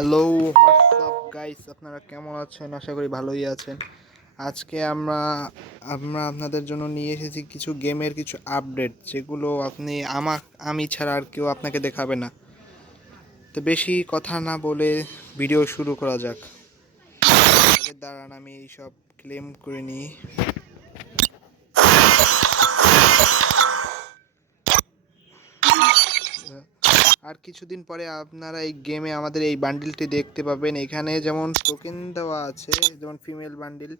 Hello, WhatsApp guys, আপনারা কেমন আছেন? আশা করি ভালোই আছেন। আজকে আমরা আমরা আপনাদের জন্য নিয়ে এসেছি কিছু গেমের কিছু আপডেট, যেগুলো আমি ছাড়া আর কেউ আপনাকে দেখাবে না। তো বেশি কথা না বলে ভিডিও শুরু করা যাক। আগে দাঁড়ান, আমি এইসব ক্লেম করে নিই। আর কিছুদিন পরে আপনারা এই গেমে আমাদের এই বান্ডিলটি দেখতে পাবেন। এখানে যেমন টোকেন দেওয়া আছে, যেমন ফিমেল বান্ডিল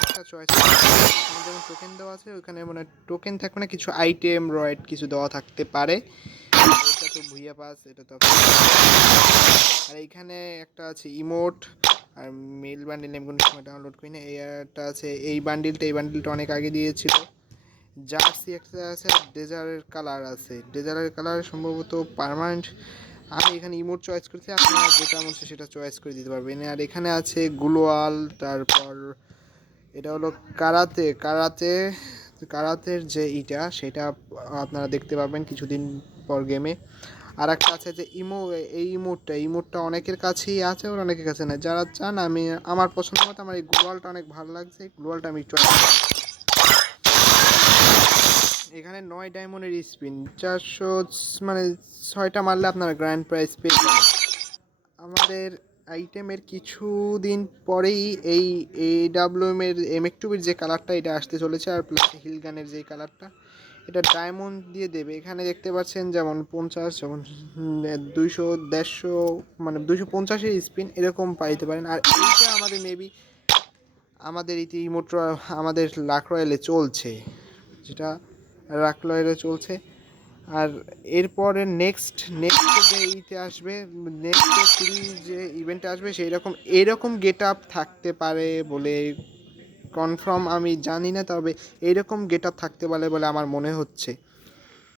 একটা চয়েস, এখানে যেমন টোকেন দেওয়া আছে, ওখানে মানে টোকেন থাকবে না, কিছু আইটেম রয়েট কিছু দেওয়া থাকতে পারে। এটা তো ভুইয়া পাস, এটা তো আর এইখানে একটা আছে ইমোট আর মেল বান্ডিল, আমি কোনো সময় ডাউনলোড করি না। এইটা আছে, এই বান্ডিলটা অনেক আগে দিয়েছিল। জার্সি একটা আছে, ডেজার্টের কালার আছে, ডেজার্টের কালার সম্ভবত পার্মানেন্ট। আমি এখানে ইমোট চয়েস করছি, আপনারা যেটা মন চায় সেটা চয়েস করে দিতে পারবেন। আর এখানে আছে গ্লোয়াল, তারপর এটা হলো কারাতের যে ইটা, সেটা আপনারা দেখতে পাবেন কিছুদিন পর গেমে। আর একটা আছে যে এই ইমোটটা অনেকের কাছেই আছে, ওর অনেকের কাছে না। যারা চান, আমার পছন্দ মতো, আমার এই গ্লোয়ালটা অনেক ভালো লাগছে, গ্লোয়ালটা আমি চয়েস করি। এখানে 9 ডায়মন্ডের স্পিন, 400 মানে 6টা মারলে আপনারা গ্র্যান্ড প্রাইজ পেয়ে যাবেন। আমাদের আইটেমের কিছুদিন পরেই এই AWM এর যে কালারটা, এটা আসতে চলেছে। আর প্লাস হিলগানের যে কালারটা, এটা ডায়মন্ড দিয়ে দেবে। এখানে দেখতে পাচ্ছেন যেমন 50, যেমন 200, 150, মানে 250-এর স্পিন এরকম পাইতে পারেন। আর এইটা আমাদের মেবি আমাদের ইতিমধ্যে আমাদের লাক রয়্যালে চলছে, যেটা লাক রয়্যালে চলছে। আর এরপরে নেক্সট যে ইতে আসবে, নেক্সট যে ইভেন্টে আসবে, এইরকম গেট আপ থাকতে পারে বলে কনফার্ম আমি জানি না, তবে এইরকম গেট আপ থাকতে পারে বলে আমার মনে হচ্ছে।